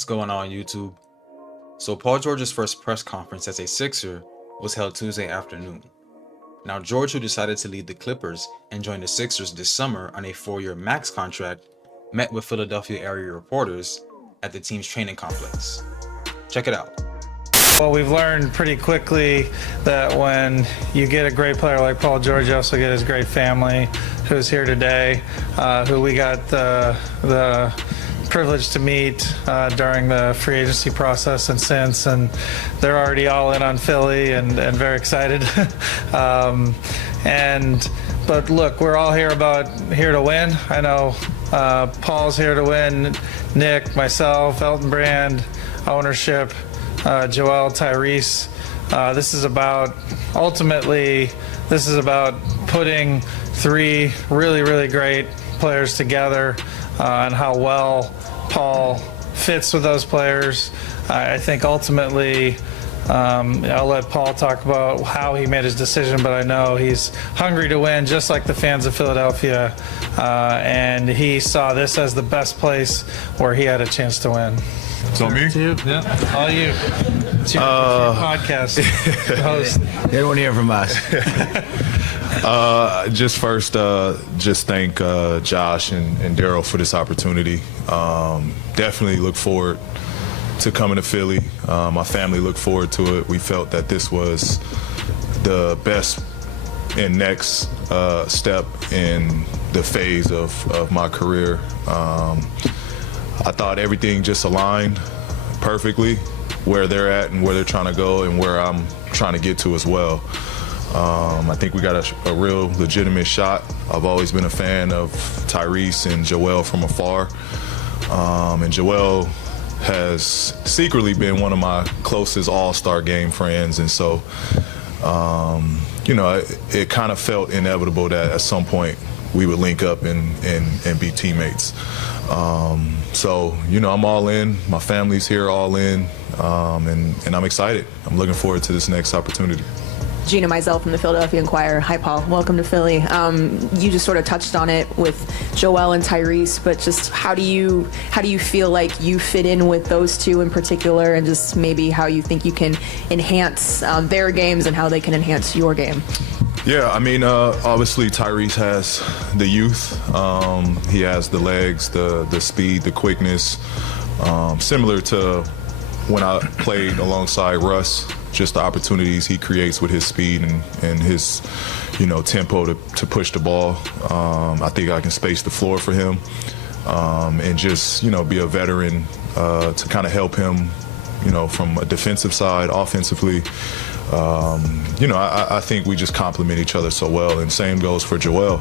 What's going on, YouTube? So Paul George's first press conference as a Sixer was held Tuesday afternoon. Now George, who decided to leave the Clippers and join the Sixers this summer on a 4-year max contract, met with Philadelphia area reporters at the team's training complex. Check it out. Well, we've learned pretty quickly that when you get a great player like Paul George, you also get his great family, who's here today, who we got the privilege to meet during the free agency process and since, and they're already all in on Philly and very excited. But look, we're all here to win. I know Paul's here to win, Nick, myself, Elton Brand, ownership, Joel, Tyrese. This is about putting three really great players together, and how well Paul fits with those players. I think ultimately, I'll let Paul talk about how he made his decision, but I know he's hungry to win, just like the fans of Philadelphia, and he saw this as the best place where he had a chance to win. So me? Yeah, all you. It's your podcast host. They don't hear from us. Just first, just thank Josh and Daryl for this opportunity. Definitely look forward to coming to Philly. My family looked forward to it. We felt that this was the best and next step in the phase of my career. I thought everything just aligned perfectly, where they're at and where they're trying to go and where I'm trying to get to as well. I think we got a real legitimate shot. I've always been a fan of Tyrese and Joel from afar. And Joel has secretly been one of my closest all-star game friends. And so, it kind of felt inevitable that at some point we would link up and be teammates. I'm all in. My family's here all in, and I'm excited. I'm looking forward to this next opportunity. Gina Mizell from the Philadelphia Inquirer. Hi, Paul. Welcome to Philly. You just sort of touched on it with Joel and Tyrese, but just how do you feel like you fit in with those two in particular, and just maybe how you think you can enhance their games and how they can enhance your game? Yeah, I mean, obviously Tyrese has the youth. He has the legs, the speed, the quickness, similar to when I played alongside Russ. Just the opportunities he creates with his speed and his, tempo to push the ball. I think I can space the floor for him, and just, be a veteran to kind of help him, from a defensive side, offensively. I think we just complement each other so well, and same goes for Joel.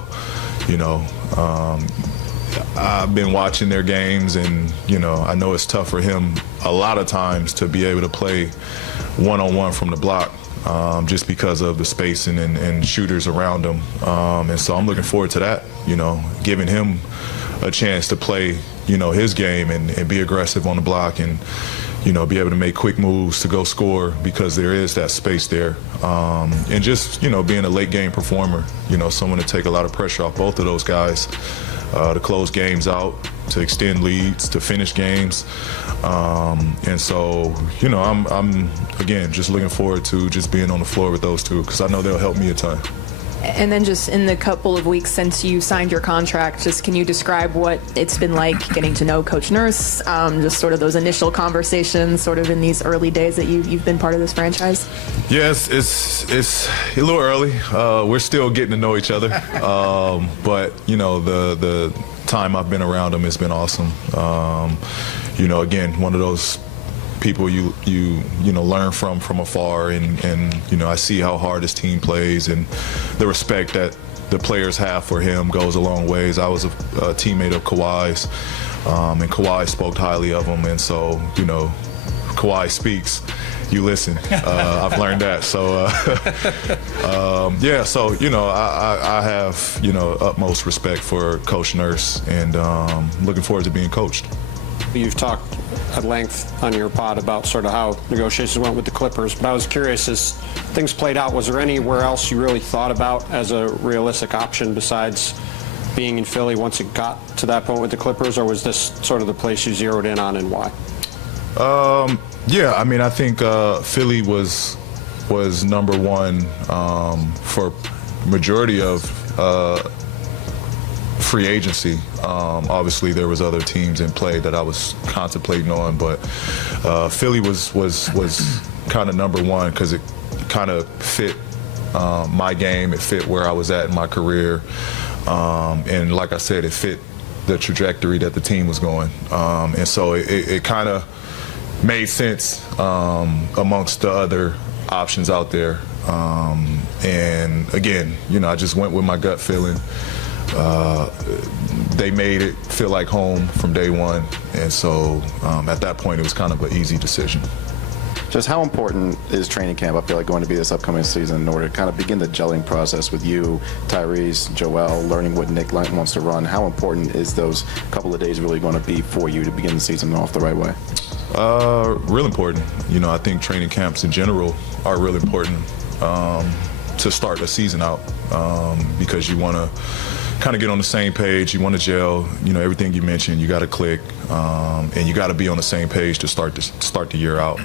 I've been watching their games, and I know it's tough for him a lot of times to be able to play one-on-one from the block, just because of the spacing and shooters around him. And so I'm looking forward to that, giving him a chance to play, his game and be aggressive on the block and, be able to make quick moves to go score because there is that space there. And just, being a late game performer, someone to take a lot of pressure off both of those guys, to close games out, to extend leads, to finish games. And so, I'm again, just looking forward to just being on the floor with those two because I know they'll help me a ton. And then just in the couple of weeks since you signed your contract, just can you describe what it's been like getting to know Coach Nurse, just sort of those initial conversations sort of in these early days that you've been part of this franchise? Yes, it's a little early. We're still getting to know each other. But, the time I've been around him has been awesome. Again, one of those people you learn from afar, and I see how hard his team plays, and the respect that the players have for him goes a long ways. I was a teammate of Kawhi's, and Kawhi spoke highly of him, and so Kawhi speaks, you listen. I've learned that. So I have utmost respect for Coach Nurse, and looking forward to being coached. You've talked at length on your pod about sort of how negotiations went with the Clippers, but I was curious, as things played out, was there anywhere else you really thought about as a realistic option besides being in Philly once it got to that point with the Clippers, or was this sort of the place you zeroed in on, and why? Yeah, I mean, I think Philly was number one for majority of free agency. Obviously, there was other teams in play that I was contemplating on, but Philly was kind of number one because it kind of fit my game. It fit where I was at in my career, and like I said, it fit the trajectory that the team was going, and so it kind of made sense amongst the other options out there. And again, I just went with my gut feeling. They made it feel like home from day one, and so at that point it was kind of an easy decision. Just how important is training camp, I feel like, going to be this upcoming season in order to kind of begin the gelling process with you, Tyrese, Joel, learning what Nick wants to run? How important is those couple of days really going to be for you to begin the season off the right way? Real important. I think training camps in general are real important to start the season out because you want to kind of get on the same page. You want to gel. Everything you mentioned, you got to click, and you got to be on the same page to start the year out.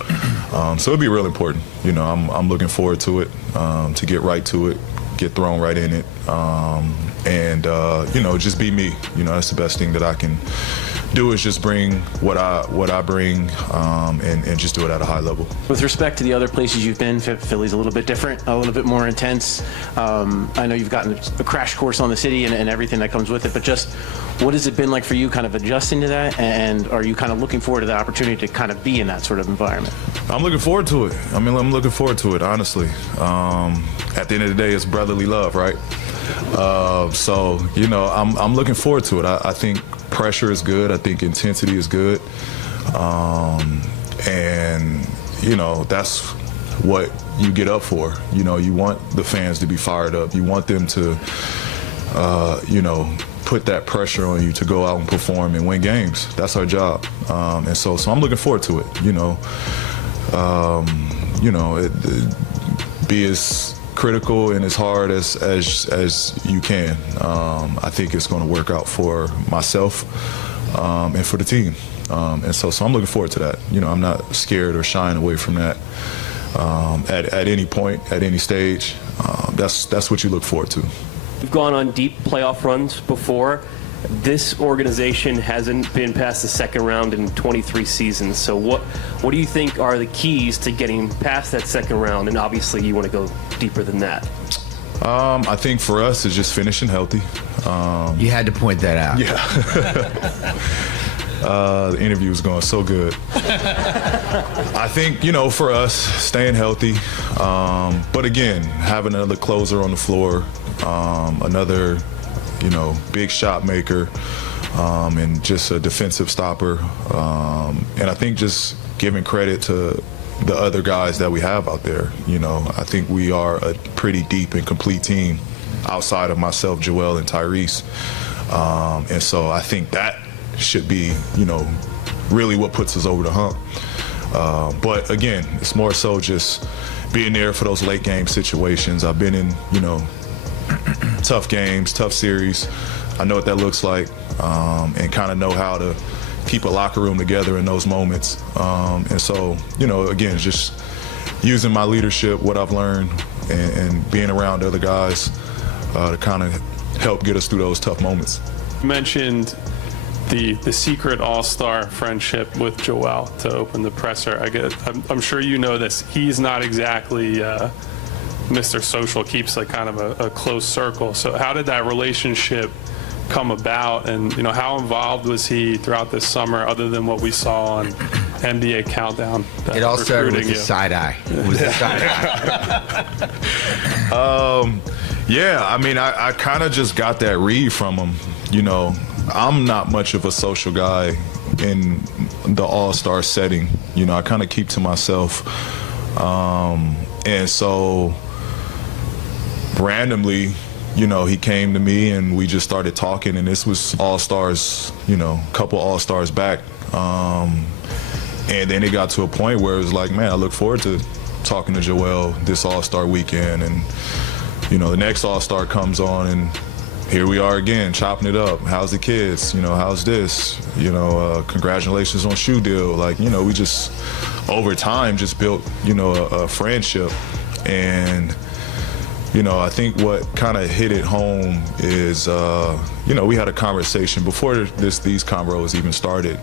So it'll be real important. I'm looking forward to it, to get right to it, get thrown right in it, and just be me. That's the best thing that I can do, is just bring what I bring, and just do it at a high level. With respect to the other places you've been, Philly's a little bit different, a little bit more intense. I know you've gotten a crash course on the city and everything that comes with it, but just what has it been like for you kind of adjusting to that, and are you kind of looking forward to the opportunity to kind of be in that sort of environment? I'm looking forward to it. I'm looking forward to it, honestly. At the end of the day, it's brotherly love, right? So, I'm looking forward to it. I think pressure is good. I think intensity is good. And, that's what you get up for. You want the fans to be fired up. You want them to, put that pressure on you to go out and perform and win games. That's our job. And so I'm looking forward to it, be as critical and as hard as you can. I think it's going to work out for myself and for the team. And so I'm looking forward to that. I'm not scared or shying away from that at any point, at any stage. That's what you look forward to. You've gone on deep playoff runs before. This organization hasn't been past the second round in 23 seasons. So what do you think are the keys to getting past that second round? And obviously you want to go deeper than that. I think for us it's just finishing healthy. You had to point that out. Yeah. The interview was going so good. I think, for us, staying healthy. But again, having another closer on the floor, another, big shot maker, and just a defensive stopper. And I think just giving credit to the other guys that we have out there. I think we are a pretty deep and complete team outside of myself, Joel, and Tyrese. And so I think that should be, really what puts us over the hump. But again, it's more so just being there for those late game situations. I've been in, tough games, tough series. I know what that looks like, and kind of know how to keep a locker room together in those moments. And so, again, just using my leadership, what I've learned, and being around other guys to kind of help get us through those tough moments. You mentioned the secret all-star friendship with Joel to open the presser. I'm sure you know this. He's not exactly Mr. Social, keeps like kind of a close circle. So how did that relationship come about, and how involved was he throughout this summer, other than what we saw on NBA Countdown? It all started with the side eye. It was the side eye. Yeah, I kind of just got that read from him. I'm not much of a social guy in the all-star setting. I kind of keep to myself. And so randomly, he came to me and we just started talking, and this was all-stars, couple all-stars back. And then it got to a point where it was like, man, I look forward to talking to Joel this all-star weekend. And, the next all-star comes on, and here we are again, chopping it up. How's the kids? How's this? Congratulations on shoe deal. We just, over time, just built, a friendship. And, I think what kind of hit it home is, we had a conversation before these convos even started.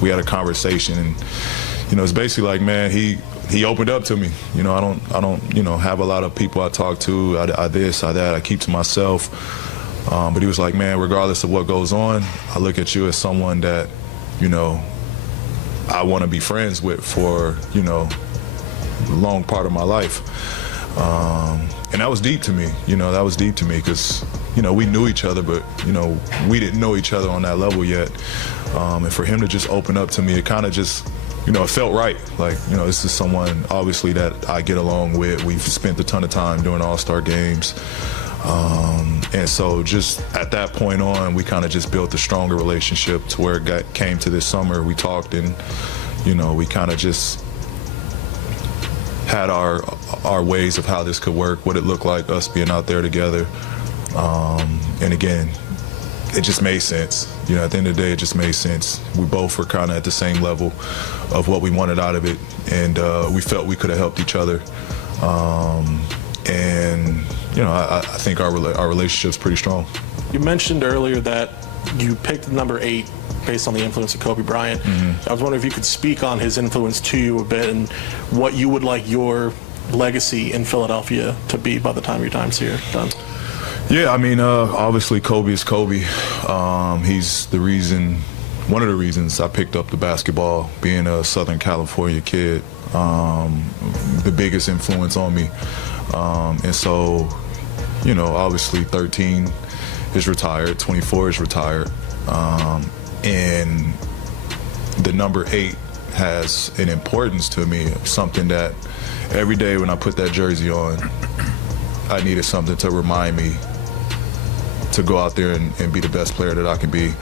We had a conversation, and, it's basically like, man, he opened up to me. I don't, have a lot of people I talk to. I this, I that. I keep to myself. But he was like, man, regardless of what goes on, I look at you as someone that, I want to be friends with for, a long part of my life. And that was deep to me, because, we knew each other, but, we didn't know each other on that level yet. And for him to just open up to me, it kind of just, it felt right. This is someone, obviously, that I get along with. We've spent a ton of time doing All-Star games. And so just at that point on, we kind of just built a stronger relationship to where it came to this summer. We talked, and, we kind of just had our ways of how this could work, what it looked like, us being out there together. And again, it just made sense. At the end of the day, it just made sense. We both were kind of at the same level of what we wanted out of it, and we felt we could have helped each other. And I think our relationship's pretty strong. You mentioned earlier that you picked number 8 based on the influence of Kobe Bryant. I was wondering if you could speak on his influence to you a bit and what you would like your legacy in Philadelphia to be by the time your time's here done. Yeah, obviously Kobe is Kobe. He's one of the reasons I picked up the basketball, being a Southern California kid, the biggest influence on me. And so, obviously 13 is retired, 24 is retired. And the number 8 has an importance to me, something that every day when I put that jersey on, I needed something to remind me to go out there and be the best player that I can be.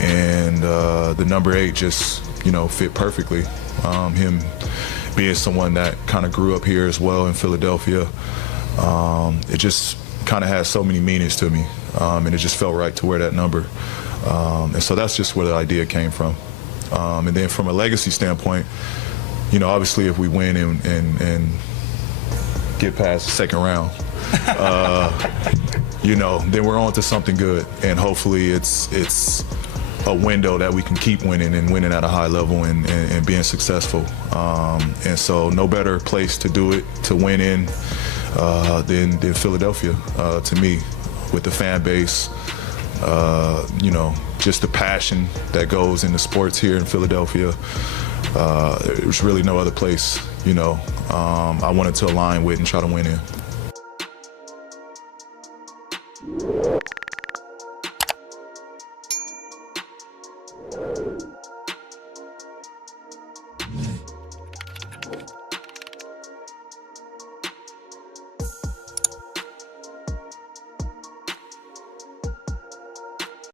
And the number 8 just, fit perfectly. Him being someone that kind of grew up here as well in Philadelphia, it just kind of has so many meanings to me, and it just felt right to wear that number. And so that's just where the idea came from. And then from a legacy standpoint, obviously if we win and get past the second round, then we're on to something good. And hopefully it's a window that we can keep winning and winning at a high level and being successful. And so no better place to do it, to win in, than Philadelphia, to me, with the fan base, just the passion that goes into sports here in Philadelphia. There's really no other place, I wanted to align with and try to win in.